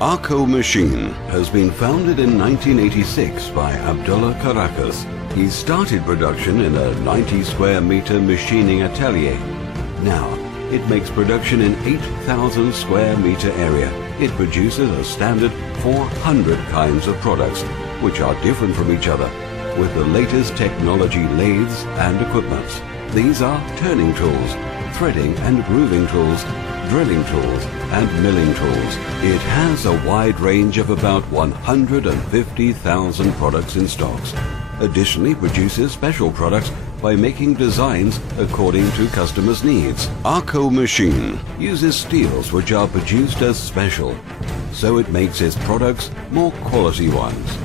AKKO machine has been founded in 1986 by Abdullah KARAKUŞ. He started production in a 90 square meter machining atelier. Now, it makes production in 8,000 square meter area. It produces a standard 400 kinds of products, which are different from each other, with the latest technology lathes and equipments. These are turning tools, threading and grooving tools, drilling tools and milling tools. It has a wide range of about 150,000 products in stocks. Additionally, produces special products by making designs according to customers' needs. AKKO machine uses steels which are produced as special, so it makes its products more quality ones.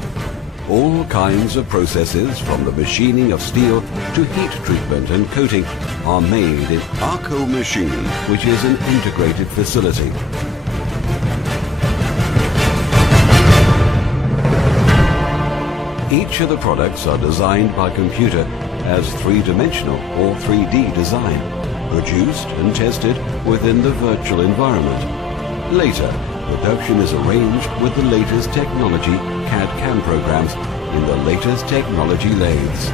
All kinds of processes, from the machining of steel to heat treatment and coating, are made in AKKO machine, which is an integrated facility. Each of the products are designed by computer as three-dimensional or 3D design, produced and tested within the virtual environment. Later, production is arranged with the latest technology CAD/CAM programs in the latest technology lathes.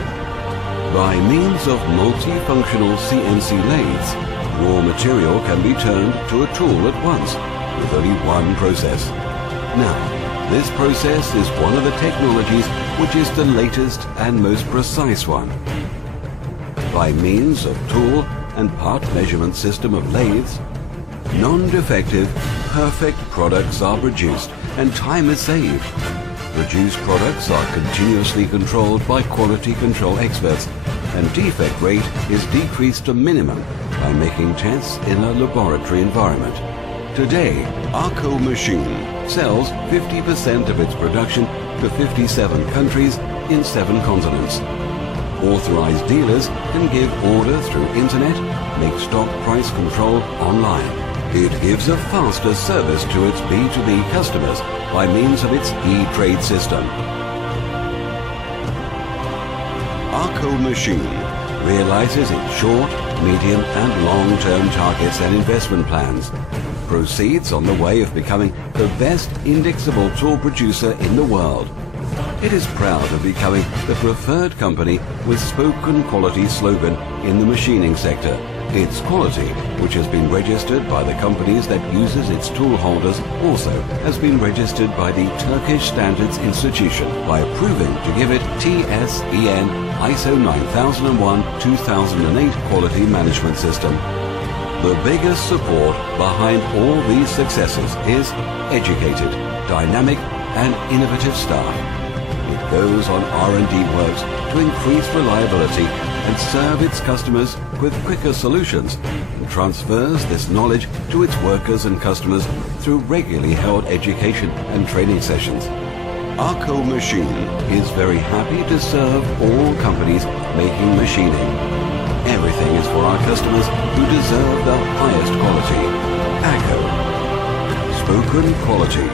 By means of multifunctional CNC lathes, raw material can be turned to a tool at once with only one process. Now, this process is one of the technologies which is the latest and most precise one. By means of tool and part measurement system of lathes, non-defective, perfect products are produced and time is saved. Produced products are continuously controlled by quality control experts, and defect rate is decreased to minimum by making tests in a laboratory environment. Today, AKKO machine sells 50% of its production to 57 countries in 7 continents. Authorized dealers can give orders through internet, make stock price control online. It gives a faster service to its B2B customers by means of its e-trade system. AKKO machine realizes its short, medium and long-term targets and investment plans, proceeds on the way of becoming the best indexable tool producer in the world. It is proud of becoming the preferred company with spoken quality slogan in the machining sector. Its quality, which has been registered by the companies that uses its tool holders, also has been registered by the Turkish Standards Institution by approving to give it TSEN ISO 9001-2008 quality management system. The biggest support behind all these successes is educated, dynamic and innovative staff. It goes on R&D works to increase reliability and serve its customers with quicker solutions, and transfers this knowledge to its workers and customers through regularly held education and training sessions. AKKO machine is very happy to serve all companies making machining. Everything is for our customers who deserve the highest quality. AKKO. Spoken quality.